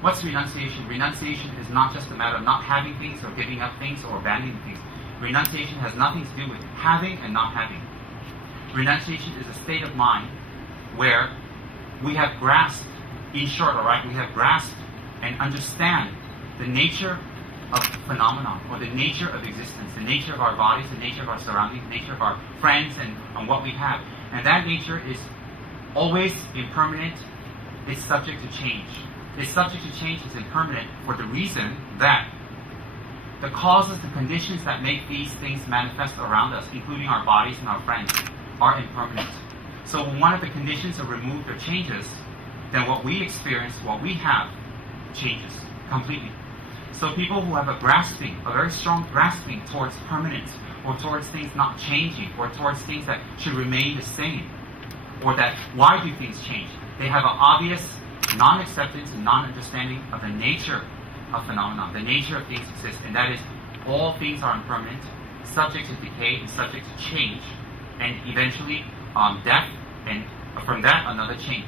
What's renunciation? Renunciation is not just a matter of not having things or giving up things or abandoning things. Renunciation has nothing to do with having and not having. Renunciation is a state of mind where we have grasped, in short, we have grasped and understand the nature of phenomenon, or the nature of existence, the nature of our bodies, the nature of our surroundings, the nature of our friends and what we have. And that nature is always impermanent, it's subject to change. It's subject to change, it's impermanent for the reason that the causes, the conditions that make these things manifest around us, including our bodies and our friends, are impermanent. So when one of the conditions are removed or changes, then what we experience, what we have, changes completely. So people who have a very strong grasping towards permanence, or towards things not changing, or towards things that should remain the same, or that why do things change? They have an obvious non-acceptance and non-understanding of the nature of phenomena, the nature of things exist, and that is all things are impermanent, subject to decay and subject to change, and eventually death, and from that another change.